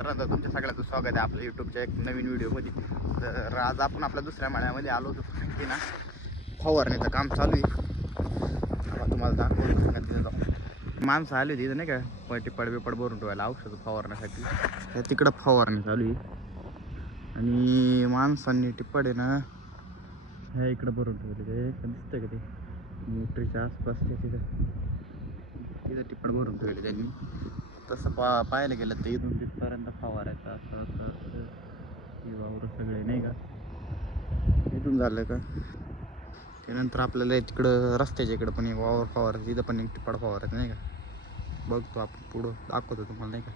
मित्रांनो, तुमच्या सगळ्यांचं स्वागत आहे आपल्या यूट्यूबच्या एक नवीन व्हिडिओमध्ये. तर आज आपण आपल्या दुसऱ्या माळ्यामध्ये आलो होतो की ना, फवारणीचं काम चालू आहे. तुम्हाला दाखवतो तिथं जाऊन माणसं आली होती, नाही का, टिप्पड भरून ठेवायला औषध फवारण्यासाठी. त्या तिकडं फवारणी चालू आहे आणि माणसांनी टिप्पड आहे ना ह्या इकडं भरून ठेवले. ते दिसतंय का ते मोटरीच्या आसपास तिथं टिप्पड भरून ठेवले त्यांनी. तसं पाहायला गेलं तर इथून तिथपर्यंत फवारायचं असं वावर सगळे, नाही का. इथून झालं का त्यानंतर आपल्याला तिकडं रस्त्याच्या इकडं पण एक वावर फवारायचं, इथं पण एक टिप्पड फवारायचं, नाही का. बघतो आपण पुढं दाखवतो तुम्हाला, नाही का.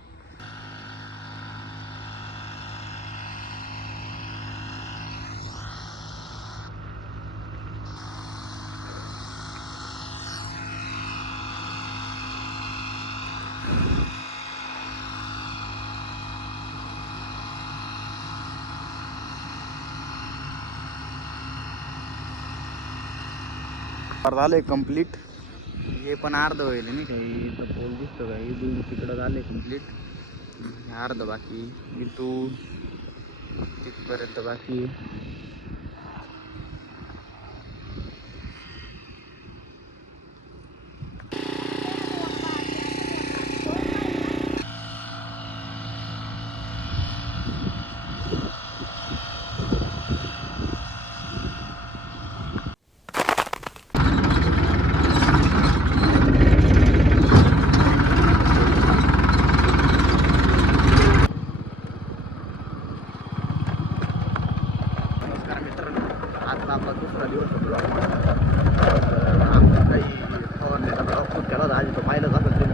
झालंय कम्प्लीट. हे पण अर्ध होईल, नाही का. इथं पोल दिसतो का, इथून तिकडं झालंय कम्प्लीट. अर्ध बाकी, इथून तिथपर्यंत बाकी. आपला दुसरा दिवस होतो. आमचं काही फवारण्याचा प्रवास खूप केला होता. आधी तो पाहिलं जात असेल.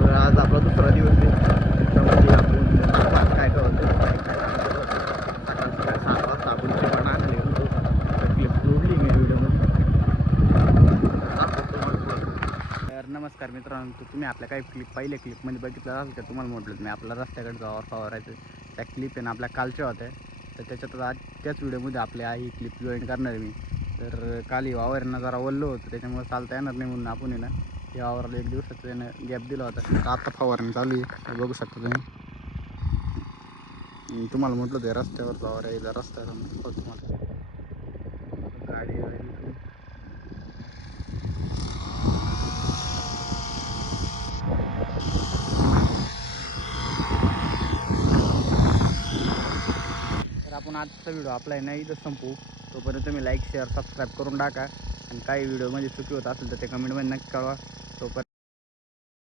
तर आज आपला दुसरा दिवस आहे. त्याच्यामध्ये आपण काय करतो, सकाळ 7 वाजता आपण चिपण आणले होतो. क्लिप जोडली मी व्हिडिओमध्ये. तर नमस्कार मित्रांनो, तुम्ही आपल्या काही पहिल्या क्लिपमध्ये बघितलं असेल तर तुम्हाला म्हटलं मी आपला रस्त्याकडे जावर फवारायचं. त्या क्लिप आहे ना आपल्या कालच्या होत्या. तर त्याच्यात आज त्याच व्हिडिओमध्ये आपल्या ही क्लिप जॉईन करणार आहे मी. तर काल वावरांना जरा ओललं होतं, त्याच्यामुळे चालता येणार नाही म्हणून आपण आहे ना या वावराला एक दिवसाचं त्यानं गॅप दिला होता. तर आता फवारणी चालू आहे, बघू शकता तुम्ही. तुम्हाला म्हटलं ते रस्त्यावर वावर आहे, रस्त्यावर तुम्हाला गाडी आपण आजचा व्हिडिओ आपला आहे ना इथं संपू. तोपर्यंत तुम्ही लाईक शेअर सबस्क्राईब करून टाका. आणि काही व्हिडिओमध्ये चुकी होत असेल तर ते कमेंटमध्ये नक्की कळवा.